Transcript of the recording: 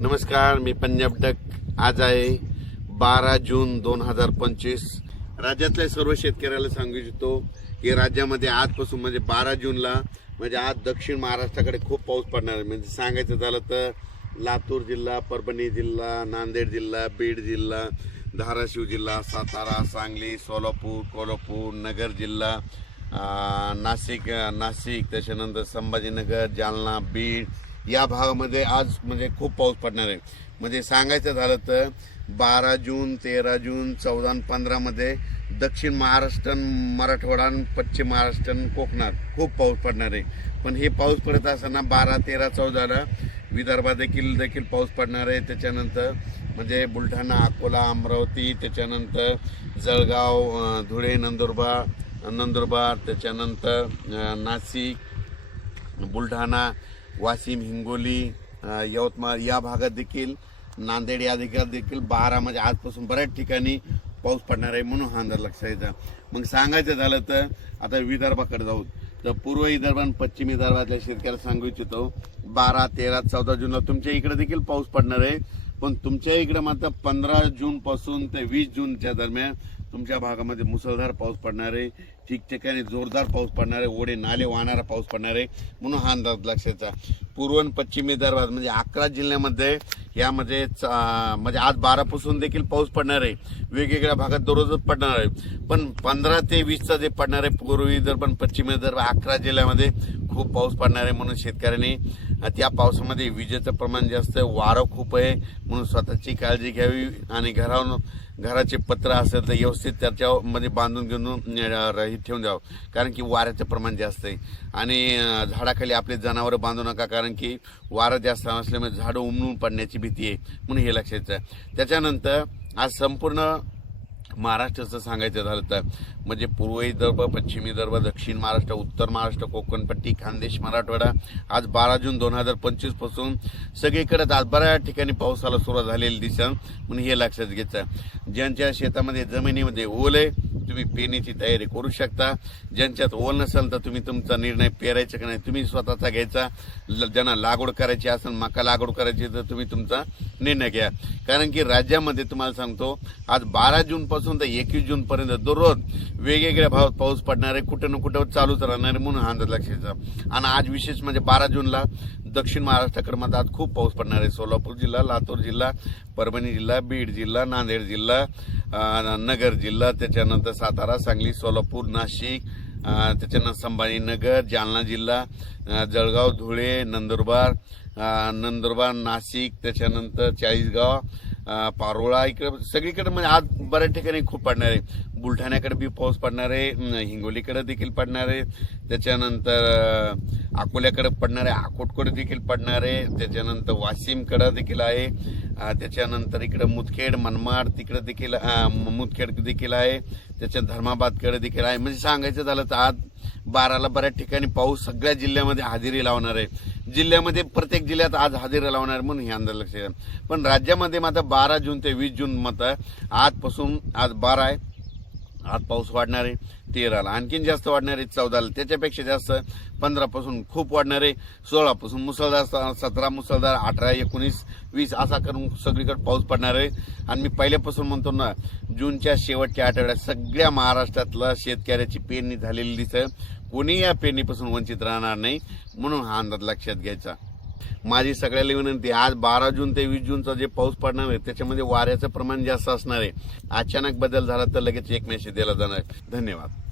नमस्कार, मी पंजाब डक। आज आहे 12 जून 2025। राज्यातल्या सर्व शेतकऱ्याला सांगू इच्छितो की राज्यामध्ये आजपासून म्हणजे 12 जूनला म्हणजे आज दक्षिण महाराष्ट्राकडे खूप पाऊस पडणार आहे। म्हणजे सांगायचं झालं तर लातूर जिल्हा, परभणी जिल्हा, नांदेड जिल्हा, बीड जिल्हा, धाराशिव जिल्हा, सातारा, सांगली, सोलापूर, कोल्हापूर, नगर जिल्हा, नाशिक, त्याच्यानंतर संभाजीनगर, जालना, बीड या भागामध्ये आज म्हणजे खूप पाऊस पडणार आहे। म्हणजे सांगायचं झालं तर 12 जून, 13 जून, 14 आणि 15 मध्ये दक्षिण महाराष्ट्र, मराठवाडा, पश्चिम महाराष्ट्र, कोकणात खूप पाऊस पडणार आहे। पण हे पाऊस पडत असताना 12, 13, 14ला विदर्भात देखील पाऊस पडणार आहे। त्याच्यानंतर म्हणजे बुलढाणा, अकोला, अमरावती, त्याच्यानंतर जळगाव, धुळे, नंदुरबार, त्याच्यानंतर नाशिक, बुलढाणा, वाशिम, हिंगोली, यवतमाळ या भागात देखील, नांदेड या देखील 12 म्हणजे आजपासून बऱ्याच ठिकाणी पाऊस पडणार आहे, म्हणून हा अंदाज लक्षात येतं। मग सांगायचं झालं तर आता विदर्भाकडे जाऊ तर पूर्व विदर्भ आणि पश्चिम विदर्भातल्या शेतकऱ्याला सांगू इच्छितो 12, 13, 14 जूनला तुमच्या इकडे देखील पाऊस पडणार आहे। पण तुमच्या इकडे मात्र 15 जून पासून ते 20 जूनच्या दरम्यान तुमच्या भागामध्ये मुसळधार पाऊस पडणार आहे, ठिकठिकाणी जोरदार पाऊस पडणार आहे, ओढे नाले वाहणारा पाऊस पडणार आहे, म्हणून हा अंदाज लक्षाचा। पूर्व आणि पश्चिम विदर्भात म्हणजे 11 जिल्ह्यामध्ये यामध्ये म्हणजे आज 12 पासून देखील पाऊस पडणार आहे। वेगवेगळ्या भागात दररोजच पडणार आहे, पण 15 ते 20चा जे पडणार आहे पूर्व विदर्भ आणि पश्चिम विदर्भ 11 जिल्ह्यामध्ये खूप पाऊस पडणार आहे। म्हणून शेतकऱ्यांनी त्या पावसामध्ये विजेचं प्रमाण जास्त आहे, वारं खूप आहे, म्हणून स्वतःची काळजी घ्यावी आणि घराचे पत्र असेल तर व्यवस्थित त्याच्यामध्ये बांधून घेऊन ठेवून द्यावं, कारण की वाऱ्याचं प्रमाण जास्त आहे। आणि झाडाखाली आपले जनावर बांधू नका, कारण की वारं जास्त असल्यामुळे झाडं उमळून पडण्याची भीती आहे, म्हणून हे लक्षात आहे। त्याच्यानंतर आज संपूर्ण महाराष्ट्राचं सांगायचं झालं तर म्हणजे पूर्व विदर्भ, पश्चिम विदर्भ, दक्षिण महाराष्ट्र, उत्तर महाराष्ट्र, कोकणपट्टी, खानदेश, मराठवाडा आज 12 जून 2025 पासून सगळीकडे आज बऱ्याच ठिकाणी पावसाला सुरुवात झालेली दिसत, म्हणून हे लक्षात घ्यायचं। ज्यांच्या शेतामध्ये जमिनीमध्ये ओल आहे तुम्ही पेरणीची तयारी करू शकता, ज्यांच्यात ओल नसेल तर तुम्ही तुमचा निर्णय पेरायचा का नाही तुम्ही स्वतःचा घ्यायचा। ज्यांना लागवड करायची असेल, मका लागवड करायची तर तुम्ही तुमचा निर्णय घ्या, कारण की राज्यामध्ये तुम्हाला सांगतो आज 12 जून पासून तर 21 जून पर्यंत दररोज वेगवेगळ्या भागात पाऊस पडणार आहे, कुठं ना कुठं चालूच राहणार आहे, म्हणून हा अंदाज लक्षात। आणि आज विशेष म्हणजे 12 जूनला दक्षिण महाराष्ट्राकडे मात्र आज खूप पाऊस पडणार आहे। सोलापूर जिल्हा, लातूर जिल्हा, परभणी जिल्हा, बीड जिल्हा, नांदेड जिल्हा, नगर जिल्हा, त्याच्यानंतर सातारा, सांगली, सोलापूर, नाशिक, त्याच्यानंतर संभाजीनगर, जालना जिल्हा, जळगाव, धुळे, नंदुरबार, नाशिक, त्याच्यानंतर चाळीसगाव, पारोळा, इकडे सगळीकडे म्हणजे आज बऱ्याच ठिकाणी खूप पडणार आहे। बुलढाण्याकडे बी पाऊस पडणार आहे, हिंगोलीकडे देखील पडणार आहे, त्याच्यानंतर अकोल्याकडे पडणार आहे, अकोटकडे देखील पडणार आहे, त्याच्यानंतर वाशिमकडे देखील आहे, त्याच्यानंतर इकडे मुदखेड, मनमाड तिकडे देखील मुदखेड देखील आहे, त्याच्या धर्माबादकडे देखील आहे। म्हणजे सांगायचं झालं तर आज 12ला बऱ्याच ठिकाणी पाऊस सगळ्या जिल्ह्यामध्ये हजेरी लावणार आहे। जिल्ह्यामध्ये प्रत्येक जिल्ह्यात आज हजेरी लावणार आहे, म्हणून हे अंदाज लक्षात। पण राज्यामध्ये मात्र 12 जून ते 20 जून मात्र आजपासून आज 12 आहे, आज पाऊस वाढणार आहे, 13ला आणखीन जास्त वाढणार आहे, 14ला त्याच्यापेक्षा जास्त, 15 पासून खूप वाढणार आहे, 16 पासून मुसळधार, 17 मुसळधार, 18, 19, 20 असा करून सगळीकडे पाऊस पडणार आहे। आणि मी पहिल्यापासून म्हणतो ना, जूनच्या शेवटच्या आठवड्यात सगळ्या महाराष्ट्रातला शेतकऱ्याची पेरणी झालेली दिसत, कोणी या पेरणीपासून वंचित राहणार नाही, म्हणून हा अंदाज लक्षात घ्यायचा। माझी सगळ्याला विनंती, आज 12 जून ते 20 जूनचा जे पाऊस पडणार आहे त्याच्यामध्ये वाऱ्याचं प्रमाण जास्त असणार आहे। अचानक बदल झाला तर लगेच एक मेसेज दिला जाणार आहे। धन्यवाद।